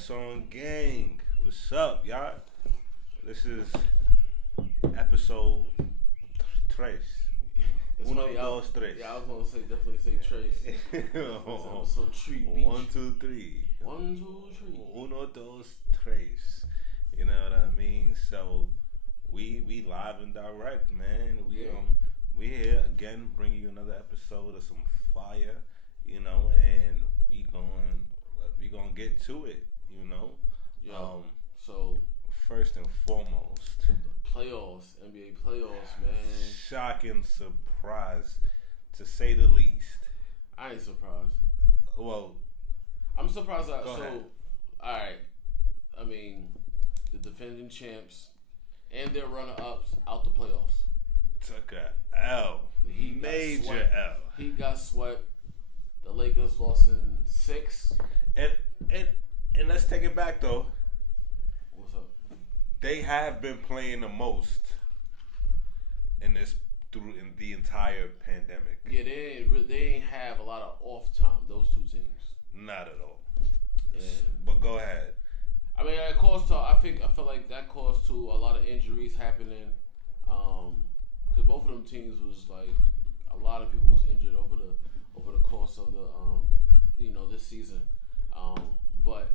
That's on gang. What's up, y'all? This is episode tres. It's Uno, funny, dos, tres. Yeah, I was gonna say definitely say Trace. So treat beach. 1, 2, 3. 1, 2, 3. Uno, dos, tres. You know what I mean? So we live and direct, man. We here again, bringing you another episode of some fire, and we gonna get to it, So First and foremost, playoffs, NBA playoffs, man. shocking surprise, to say the least. I ain't surprised. Well, I'm surprised. Go ahead. All right. I mean, the defending champs and their runner-ups out the playoffs. took a L, major L. He got swept. The Lakers lost in 6. And let's take it back though. What's up? They have been playing the most in the entire pandemic. Yeah, they ain't have a lot of off time. Those two teams. Not at all. Yeah. But go ahead. I mean, it caused to. I feel like that caused to a lot of injuries happening. Because both of them teams was like a lot of people was injured over the course of the this season. But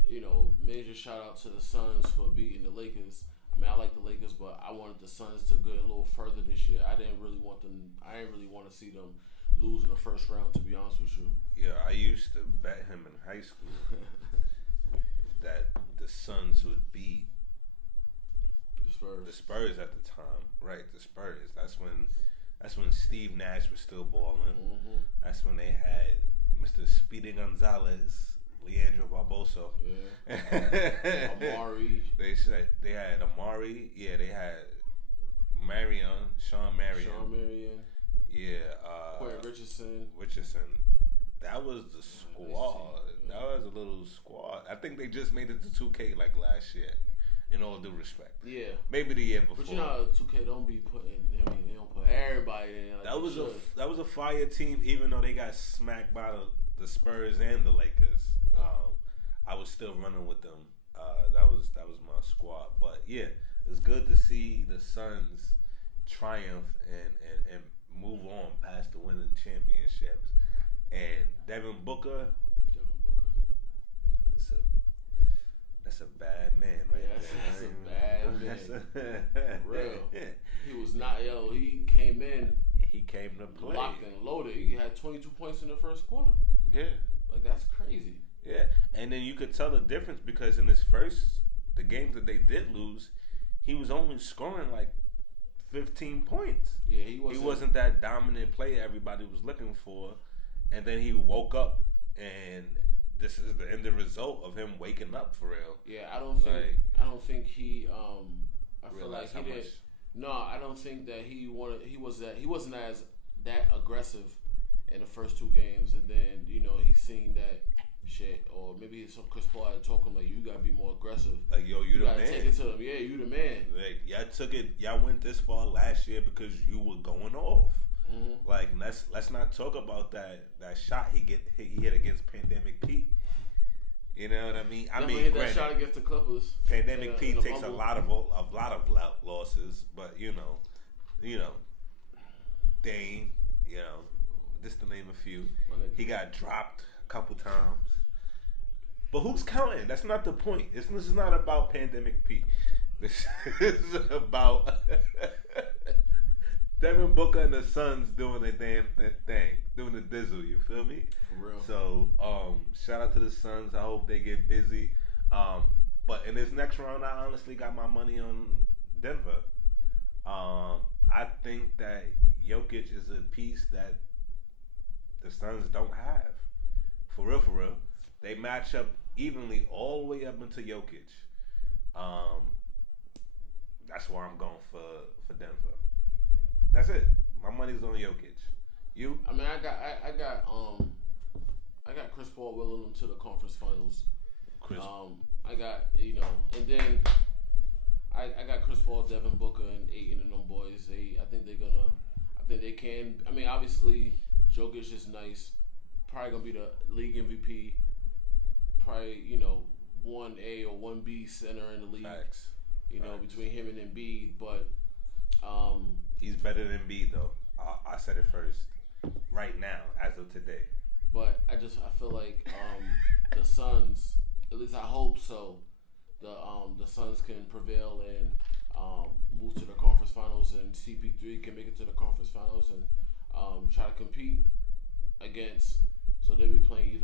major shout out to the Suns for beating the Lakers. I mean, I like the Lakers, but I wanted the Suns to go a little further this year. I didn't really want to see them lose in the first round, to be honest with you. Yeah, I used to bet him in high school that the Suns would beat The the Spurs at the time. Right, the Spurs. That's when Steve Nash was still balling. Mm-hmm. That's when they had Mr. Speedy Gonzalez, Leandro Barbosa. Yeah. Amari. They had Amari. Yeah, they had Sean Marion. Yeah. Quentin Richardson. That was the squad. That was a little squad. I think they just made it to 2K like last year. In all due respect. Yeah. Maybe the year before. But you know, 2K don't be putting. I mean, they don't put everybody in. Like that was a fire team, even though they got smacked by the Spurs and the Lakers. I was still running with them. That was my squad. But yeah, it's good to see the Suns triumph and move on past the winning championships. And Devin Booker. That's a bad man, right? That's a bad man. For real. Yeah. He was not. He came in. He came to play. Locked and loaded. He had 22 points in the first quarter. Yeah. Like, that's crazy. Yeah. And then you could tell the difference because in the games that they did lose, he was only scoring like 15 points. Yeah, he wasn't that dominant player everybody was looking for. And then he woke up and this is the end result of him waking up for real. Yeah, I don't think he. I feel like he did. No, I don't think that he wanted. He wasn't as that aggressive in the first 2 games, and then he's seen that shit, or maybe some Chris Paul had to talk him like, you gotta be more aggressive. Like, yo, you the gotta man. Take it to him. Yeah, you the man. Like, y'all took it. Y'all went this far last year because you were going off. Mm-hmm. Like, let's not talk about that shot he hit against Pandemic Pete. You know what I mean? Definitely hit that shot against the Clippers. Pandemic Pete takes a lot of losses, but Dame, just to name a few, he got dropped a couple times. But who's counting? That's not the point. This is not about Pandemic Pete. This is about Devin Booker and the Suns doing their damn thing, doing the dizzle. You feel me? For real. So, shout out to the Suns. I hope they get busy. But in this next round, I honestly got my money on Denver. I think that Jokic is a piece that the Suns don't have. For real. They match up evenly all the way up into Jokic. That's why I'm going for Denver. That's it. My money's on Jokic. You? I mean, I got Chris Paul willing them to the conference finals. I got and then I got Chris Paul, Devin Booker, and Ayton and them boys. I think they can. I mean, obviously, Jokic is nice. Probably gonna be the league MVP. Probably 1A or 1B center in the league. Facts. You know, Facts. between him and Embiid, but he's better than Embiid though. I said it first. Right now, as of today. But I feel like the Suns, at least I hope so. The Suns can prevail and move to the conference finals, and CP3 can make it to the conference finals and try to compete against. So they'll be playing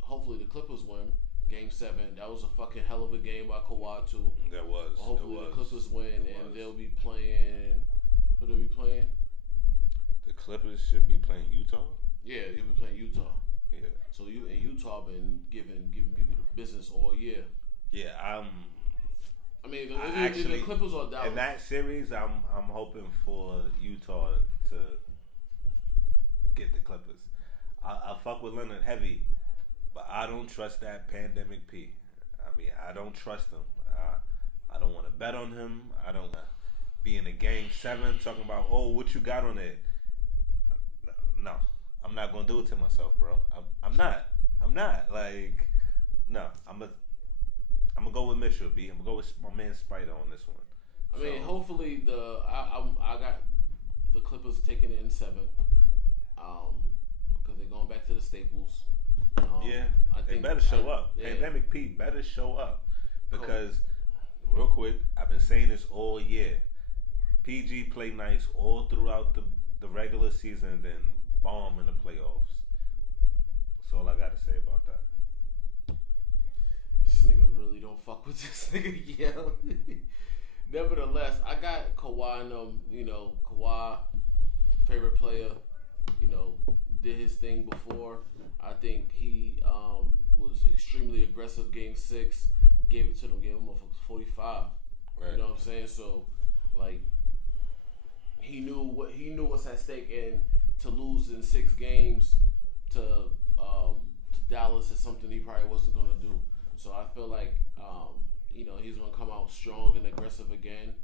hopefully the Clippers win Game 7. That was a fucking hell of a game by Kawhi too. That was. Hopefully the Clippers win, and they'll be playing. Who they'll be playing? The Clippers should be playing Utah. Yeah, they'll be playing Utah. Yeah. So Utah been giving people the business all year. Yeah, I mean, if the Clippers or Dallas. In that series, I'm hoping for Utah to get the Clippers. I fuck with Leonard heavy, but I don't trust that pandemic P. I mean, I don't trust him. I don't want to bet on him. I don't want to be in a Game 7 talking about, oh, what you got on it. No, I'm not gonna do it to myself, bro. I'm not. Like, no. I'm gonna go with Mitchell, B. I'm gonna go with my man Spider on this one. I mean, hopefully I got the Clippers taking it in 7, because they're going back to the Staples. Yeah, they better show up. Yeah. Pandemic Pete better show up, because real quick, I've been saying this all year. PG play nice all throughout the regular season, and then bomb in the playoffs. That's all I gotta say about that. This nigga really don't fuck with this nigga, yo. Nevertheless, I got Kawhi and Kawhi, favorite player, did his thing before. I think he was extremely aggressive Game 6, gave it to them, gave him a 45. Right. You know what I'm saying? So, like, he knew what's at stake, and to lose in 6 games to Dallas is something he probably wasn't gonna do. So I feel like he's gonna come out strong and aggressive again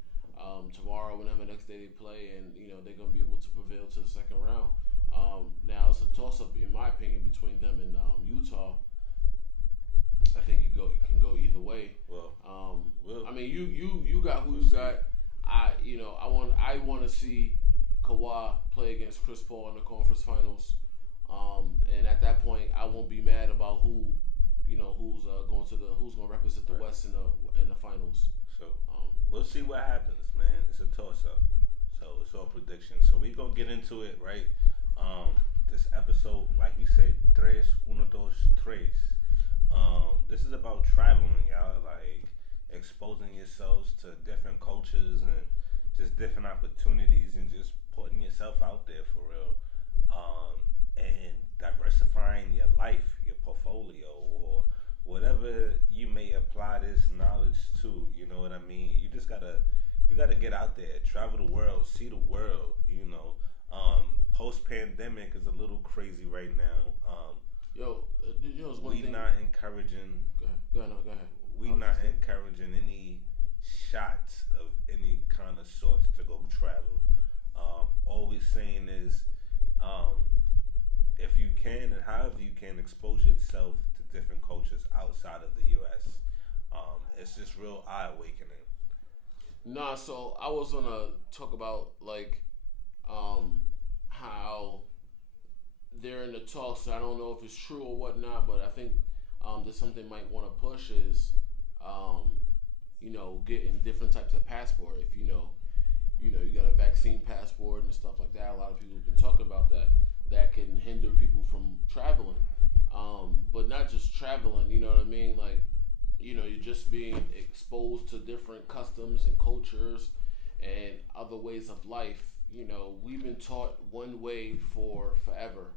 tomorrow, whenever next day they play, and they're gonna be able to prevail to the second round. Now it's a toss up in my opinion between them and Utah. I think it can go either way. Well, I mean, you got who you got. I want to see Kawhi play against Chris Paul in the conference finals, and at that point, I won't be mad about who's going to represent the West in the finals. So we'll see what happens, man. It's a toss up, so it's all predictions. So we gonna get into it, right? This episode, like we say, 3, 1, 2, 3. This is about traveling, y'all. Like, exposing yourselves to different cultures and just different opportunities, and just putting yourself out there for real, and diversifying your life, your portfolio, or whatever you may apply this knowledge to. You know what I mean? You gotta get out there, travel the world, see the world. Post pandemic is a little crazy right now. We not encouraging. Go ahead. We not encouraging any shots of any kind of sorts to go travel. All we're saying is, if you can and however you can, expose yourself to different cultures outside of the U.S. It's just real eye awakening. Nah, so I was gonna talk about how they're in the talks. I don't know if it's true or whatnot, but I think there's something might want to push is getting different types of passport. If you got a vaccine passport and stuff like that. A lot of people have been talking about that can hinder people from traveling, but not just traveling. You know what I mean? Like, you're just being exposed to different customs and cultures and other ways of life. We've been taught one way for forever.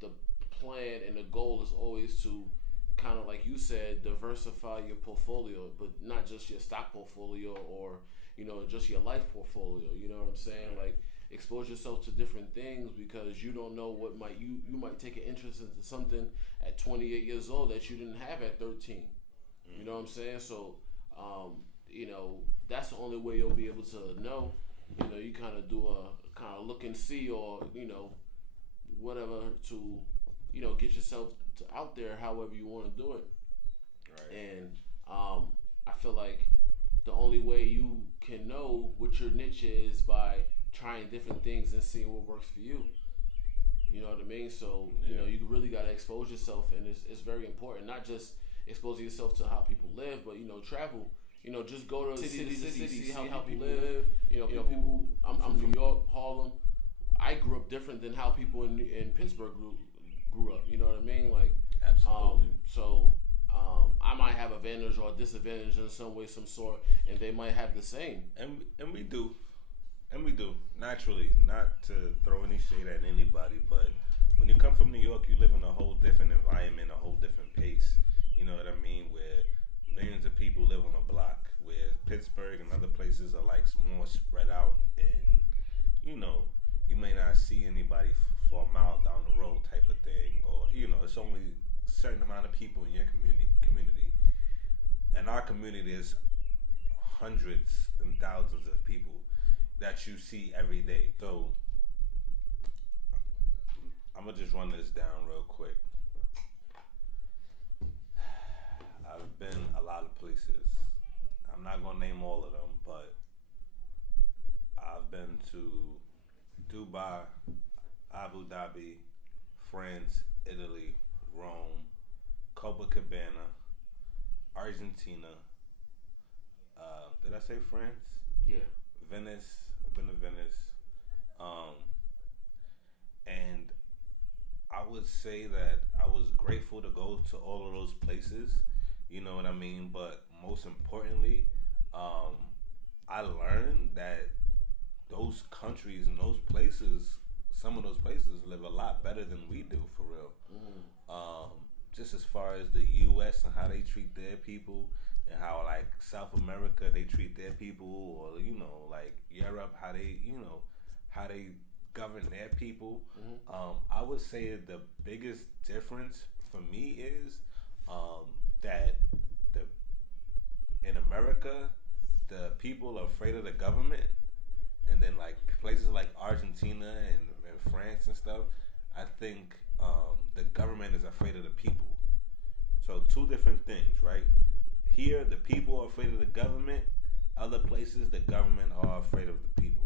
The plan and the goal is always to kind of, like you said, diversify your portfolio, but not just your stock portfolio or, just your life portfolio. You know what I'm saying? Like, expose yourself to different things, because you don't know what you might take an interest into something at 28 years old that you didn't have at 13. You know what I'm saying? So, that's the only way you'll be able to know. You kind of do a kind of look and see, or, whatever to, get yourself out there however you want to do it. Right. And I feel like the only way you can know what your niche is by trying different things and seeing what works for you. You know what I mean? So, you really got to expose yourself, and it's very important. Not just exposing yourself to how people live, but, travel. Just go to city to city, see how people live. People, I'm from New York, Harlem. I grew up different than how people in Pittsburgh grew up. You know what I mean? Like, Absolutely. I might have advantage or disadvantage in some way, some sort, and they might have the same. And we do. And we do, naturally, not to throw any shade at anybody, but when you come from New York, you live in a whole different environment, a whole different pace. You know what I mean? Where millions of people live on a block, where Pittsburgh and other places are like more spread out, and you may not see anybody for a mile down the road type of thing, or it's only a certain amount of people in your community. And our community is hundreds and thousands of people that you see every day. So I'm gonna just run this down real quick. I've been a lot of places. I'm not gonna name all of them, but I've been to Dubai, Abu Dhabi, France, Italy, Rome, Copacabana, Argentina. Did I say France? Yeah. Venice. I've been to Venice. And I would say that I was grateful to go to all of those places. You know what I mean? But most importantly, I learned that those countries and those places, some of those places live a lot better than we do, for real. Just as far as the U.S. and how they treat their people, and how like South America they treat their people, or like Europe how they govern their people. I would say the biggest difference for me is that in America the people are afraid of the government, and then like places like Argentina and France and stuff, I think the government is afraid of the people. So two different things, right? Here, the people are afraid of the government. Other places, the government are afraid of the people.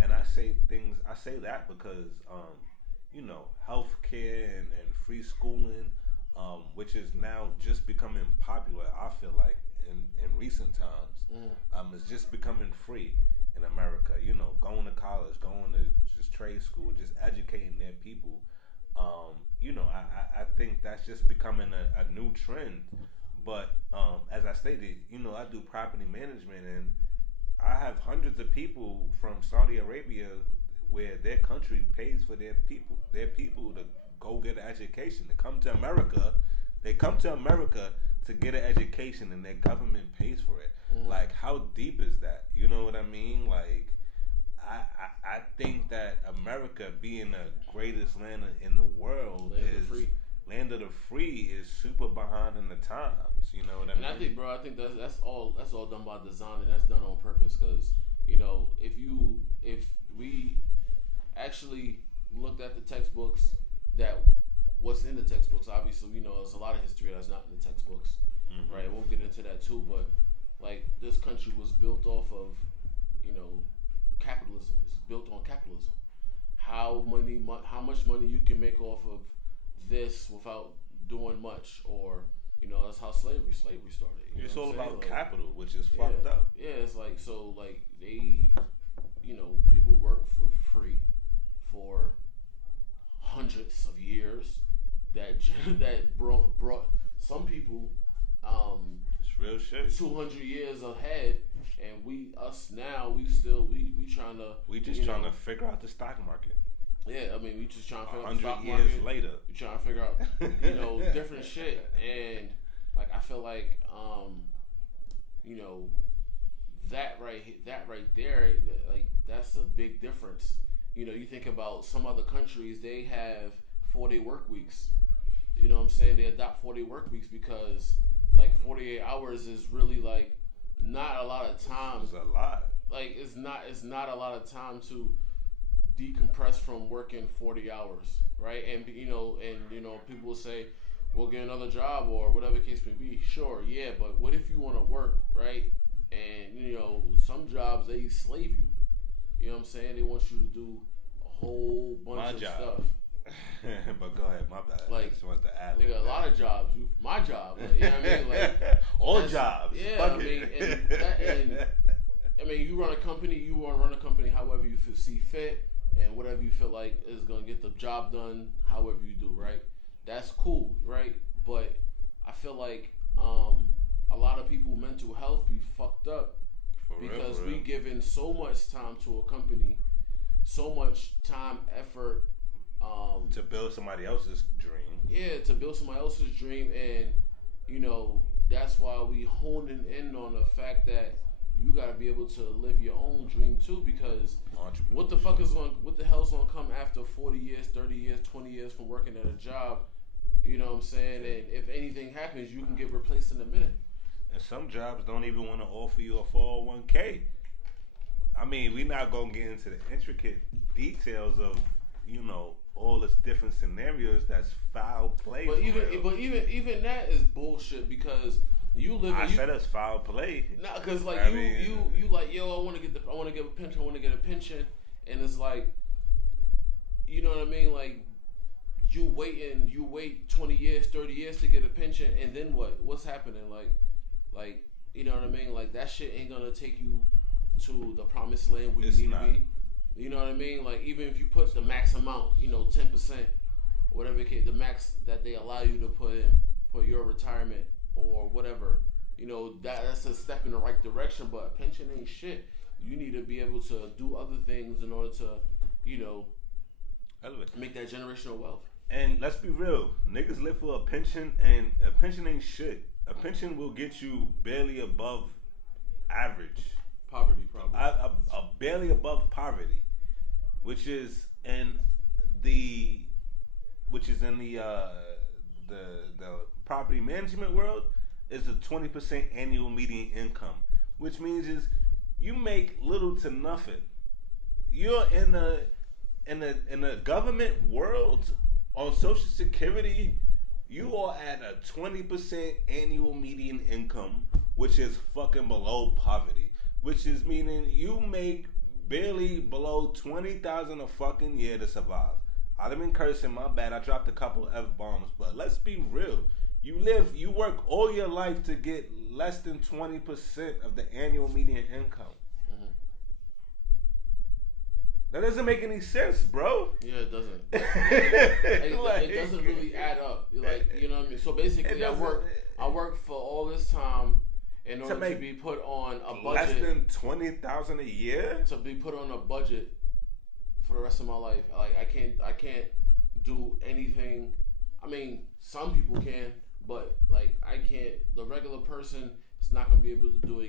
And I say that because, healthcare and free schooling, which is now just becoming popular, I feel like, in recent times, is just becoming free in America. Going to college, going to just trade school, just educating their people. I think that's just becoming a new trend. But as I stated, I do property management, and I have hundreds of people from Saudi Arabia where their country pays for their people to go get an education. To come to America, they come to America to get an education, and their government pays for it. Like, how deep is that? You know what I mean? Like, I think that America, being the greatest land in the world, land of the free is super behind in the times. You know what I mean? And I think that's all done by design, and that's done on purpose. Because if we actually looked at the textbooks, that what's in the textbooks, obviously there's a lot of history that's not in the textbooks, right? We'll get into that too. But like, this country was built off of capitalism. It's built on capitalism. How much money you can make off of this without doing much, or that's how slavery started. It's all about capital, which is fucked up. Yeah, it's like, so like they, people work for free for hundreds of years. That brought some people it's real shit. 200 years ahead, and we trying to figure out the stock market. Yeah, I mean, we just trying to figure out the 100 stock years market. later. We trying to figure out, different shit. And, like, I feel like, that right there, like, that's a big difference. You think about some other countries, they have 4-day work weeks. You know what I'm saying? They adopt 4-day work weeks because, like, 48 hours is really, like, not a lot of time. It's a lot. Like, it's not a lot of time to decompress from working 40 hours, right? And people will say, we'll get another job or whatever the case may be. Sure, yeah, but what if you want to work, right? And you know, some jobs they slave you. You know what I'm saying? They want you to do a whole bunch of stuff. But go ahead, my bad. Like, I just want to add. They got a lot of jobs. My job, like, you know what I mean? Like all jobs. Yeah, Fuck I mean, and I mean, you run a company. You want to run a company however you see fit, and whatever you feel like is gonna get the job done. However you do, right? That's cool, right? But I feel like a lot of people mental health be fucked up because we giving so much time to a company, so much time, effort. To build somebody else's dream. Yeah, to build somebody else's dream, and you know that's why we honing in on the fact that you got to be able to live your own dream too. Because what the hell's gonna come after 40 years, 30 years, 20 years from working at a job? You know what I'm saying? And if anything happens, you can get replaced in a minute. And some jobs don't even want to offer you a 401k. I mean, we're not gonna get into the intricate details of, you know, all this different scenarios that's foul play. But even that is bullshit because you live. I said it's foul play. Nah, because like you like, yo, I want to get a pension, and it's like, you know what I mean? Like you wait 20 years, 30 years to get a pension, and then what? What's happening? Like you know what I mean? Like that shit ain't gonna take you to the promised land where you need to be. You know what I mean? Like even if you put the max amount, you know, 10%, or whatever the max that they allow you to put in for your retirement or whatever, you know, that's a step in the right direction. But a pension ain't shit. You need to be able to do other things in order to, you know, make that generational wealth. And let's be real, niggas live for a pension, and a pension ain't shit. A pension will get you barely above average. Poverty, probably. Barely above poverty, which is in the property management world is a 20% annual median income, which means is you make little to nothing. You're in the government world on Social Security. You are at a 20% annual median income, which is fucking below poverty. Which is meaning you make barely below 20,000 a fucking year to survive. I've been cursing, my bad. I dropped a couple F-bombs, but let's be real. You work all your life to get less than 20% of the annual median income. Mm-hmm. That doesn't make any sense, bro. Yeah, it doesn't. It doesn't really add up. Like, you know what I mean? So basically, I work for all this time in order to be put on a budget. Less than $20,000 a year? To be put on a budget for the rest of my life. Like I can't do anything. I mean, some people can, but like I can't. The regular person is not gonna be able to do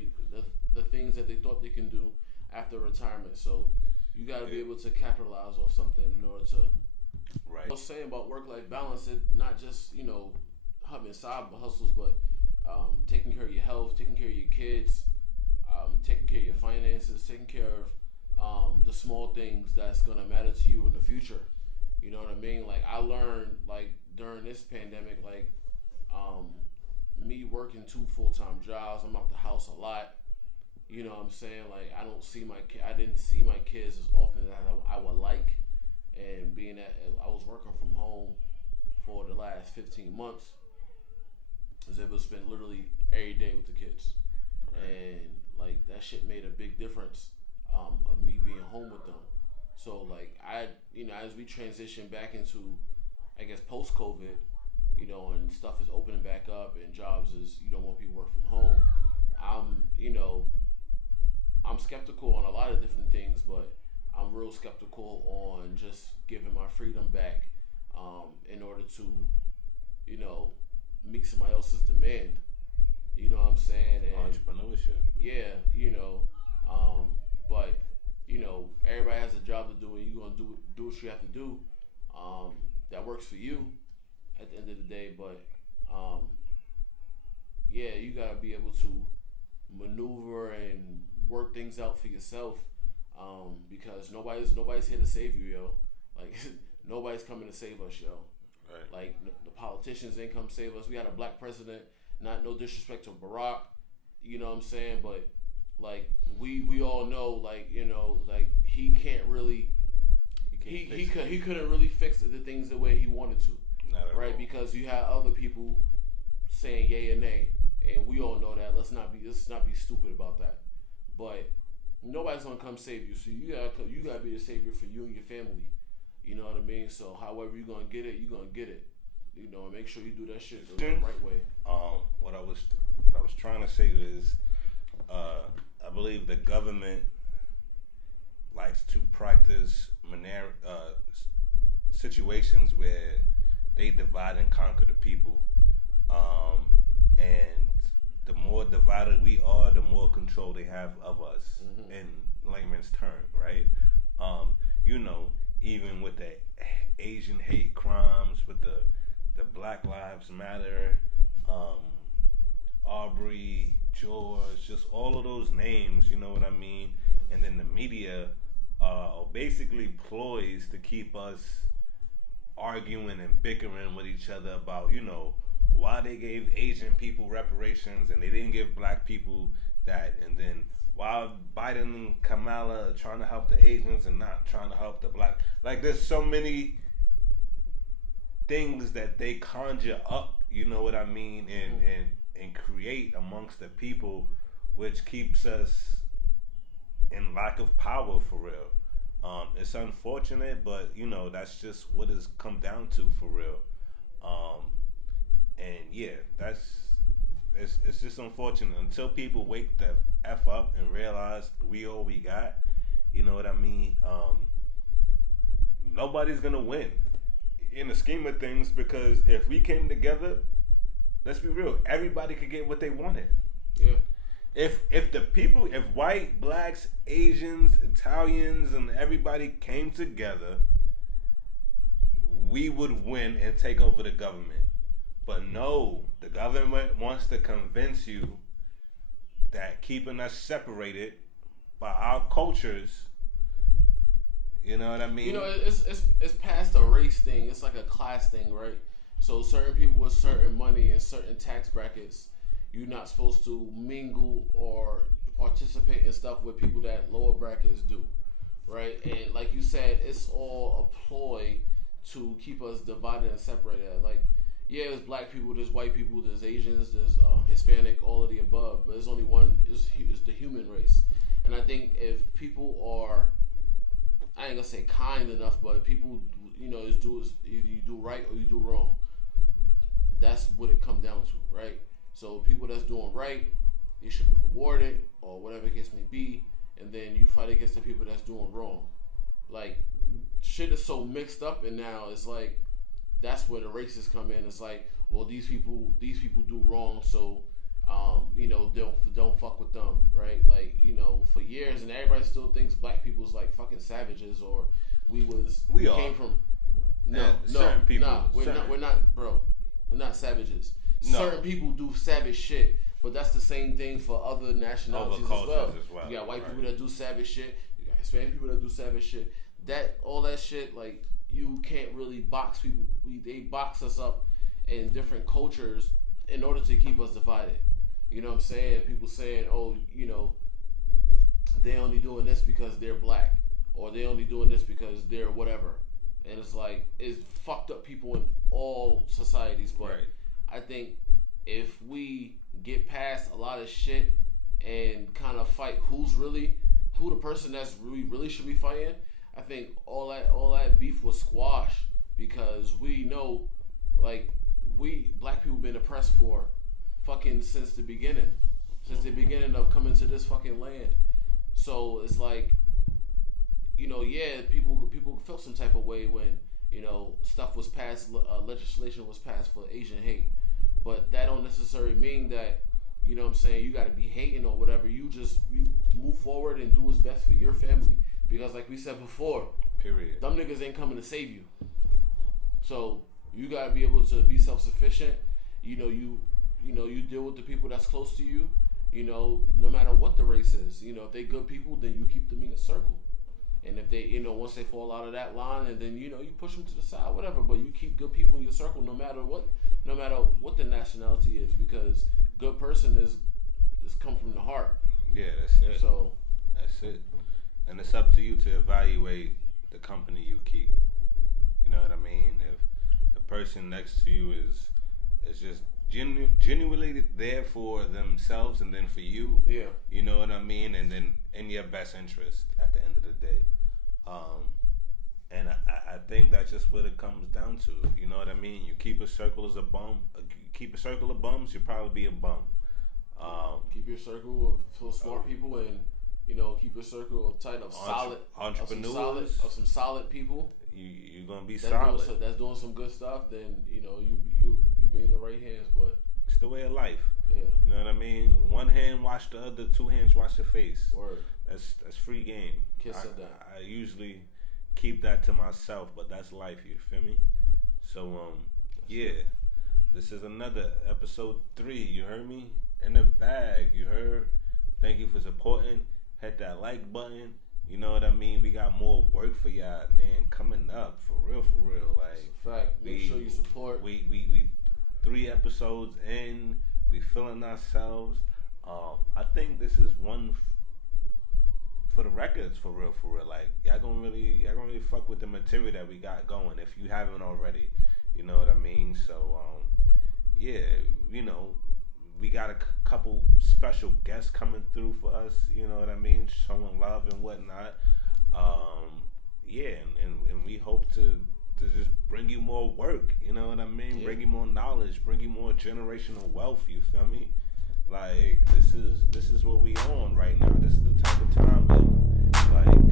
the things that they thought they can do after retirement. So you gotta be able to capitalize off something in order to. Right. I was saying about work-life balance, it not just, you know, having side hustles, but taking care of your health, taking care of your kids, taking care of your finances, taking care of the small things that's gonna matter to you in the future. You know what I mean? Like I learned, like during this pandemic, like me working 2 full-time jobs, I'm out the house a lot. You know what I'm saying? Like I didn't see my kids as often as I would like, and being that I was working from home for the last 15 months. I was able to spend literally every day with the kids, and like that shit made a big difference of me being home with them. So like I, you know, as we transition back into, I guess post COVID, you know, and stuff is opening back up, and jobs is, you don't want people work from home. I'm skeptical on a lot of different things, but I'm real skeptical on just giving my freedom back in order to, you know, meet somebody else's demand. You know what I'm saying? And entrepreneurship. Yeah, you know, but you know, everybody has a job to do, and you're gonna do what you have to do. That works for you at the end of the day, but yeah, you gotta be able to maneuver and work things out for yourself, because nobody's here to save you, yo. Like nobody's coming to save us, yo. Right. Like the politicians politicians ain't come save us. We had a black president. Not no disrespect to Barack, you know what I'm saying, but like we all know, like, you know, like he can't really he couldn't really fix the things the way he wanted to, right? All. Because you had other people saying yay and nay, and we all know that. Let's not be stupid about that. But nobody's gonna come save you, so you gotta be the savior for you and your family. You know what I mean? So however you're gonna get it, you're gonna get it. You know, and make sure you do that shit the right way. What I was trying to say is, I believe the government likes to practice situations where they divide and conquer the people, and the more divided we are, the more control they have of us. Mm-hmm. In layman's term, right? You know, even with the Asian hate crimes, with the Black Lives Matter, Aubrey, George, just all of those names, you know what I mean? And then the media basically ploys to keep us arguing and bickering with each other about, you know, why they gave Asian people reparations and they didn't give black people that, and then why Biden and Kamala are trying to help the Asians and not trying to help the black. Like, there's so many things that they conjure up, you know what I mean, and create amongst the people, which keeps us in lack of power for real. It's unfortunate, but you know, that's just what it's come down to for real. And yeah, it's just unfortunate until people wake the F up and realize we all we got, you know what I mean? Nobody's gonna win in the scheme of things, because if we came together, let's be real, everybody could get what they wanted. Yeah. If the people, if white, blacks, Asians, Italians, and everybody came together, we would win and take over the government. But no, the government wants to convince you that keeping us separated by our cultures, you know what I mean? You know, it's past a race thing. It's like a class thing, right? So certain people with certain money and certain tax brackets, you're not supposed to mingle or participate in stuff with people that lower brackets do, right? And like you said, it's all a ploy to keep us divided and separated. Like, yeah, there's black people, there's white people, there's Asians, there's Hispanic, all of the above, but there's only one, it's the human race. And I think if people are, I ain't gonna say kind enough, but if people, you know, either you do right or you do wrong. That's what it comes down to, right? So people that's doing right, they should be rewarded or whatever the case may be, and then you fight against the people that's doing wrong. Like, shit is so mixed up, and now it's like, that's where the racists come in. It's like, well, these people do wrong, so you know, don't fuck with them, right? Like, you know, for years, and everybody still thinks black people's like fucking savages, or we came from certain people. Nah, we're not, bro. We're not savages. No. Certain people do savage shit, but that's the same thing for other nationalities as well. You got white people that do savage shit. You got Hispanic people that do savage shit. All that shit, like, you can't really box people. They box us up in different cultures in order to keep us divided. You know what I'm saying? People saying, oh, you know, they only doing this because they're black, or they only doing this because they're whatever. And it's like, it's fucked up people in all societies. But right. I think if we get past a lot of shit and kind of fight who the person that's really should be fighting, I think all that beef was squashed, because we know, like, we black people been oppressed for fucking since the beginning of coming to this fucking land. So it's like, you know, yeah, people felt some type of way when, you know, stuff was passed, legislation was passed for Asian hate, but that don't necessarily mean that, you know what I'm saying, you got to be hating or whatever. You move forward and do what's best for your family, because like we said before, period, them niggas ain't coming to save you. So you got to be able to be self-sufficient. You know, you deal with the people that's close to you, you know, no matter what the race is. You know, if they good people, then you keep them in a circle. And if they, you know, once they fall out of that line, and then, you know, you push them to the side, whatever. But you keep good people in your circle, no matter what no matter what the nationality is, because good person is come from the heart. Yeah, that's it. So that's it. And it's up to you to evaluate the company you keep. You know what I mean? If the person next to you is just genuinely there for themselves and then for you, yeah, you know what I mean? And then in your best interest at the end of the day. And I think that's just what it comes down to. You know what I mean? You keep a circle as a bum. Keep a circle of bums, you'll probably be a bum. Keep your circle of smart people, and keep a circle of tight of solid entrepreneurs, of some solid people. You're gonna be solid. That's doing some good stuff. Then you be in the right hands. But it's the way of life. Yeah, you know what I mean. One hand wash the other, two hands wash the face. Word. That's free game. Kiss said that. I usually keep that to myself, but that's life. You feel me? So yeah, this is another episode 3. You heard me? In the bag. You heard? Thank you for supporting. Hit that like button. You know what I mean? We got more work for y'all, man, coming up. For real. Like, it's a fact. Make sure you support. We 3 episodes in. We feeling ourselves. I think this is one for the records, for real. Like, y'all gonna really fuck with the material that we got going if you haven't already. You know what I mean? So yeah, we got a couple special guests coming through for us, you know what I mean, showing love and whatnot. Yeah, and we hope to just bring you more work, you know what I mean? Yeah. Bring you more knowledge, bring you more generational wealth, you feel me? Like, this is what we on right now. This is the type of time, like,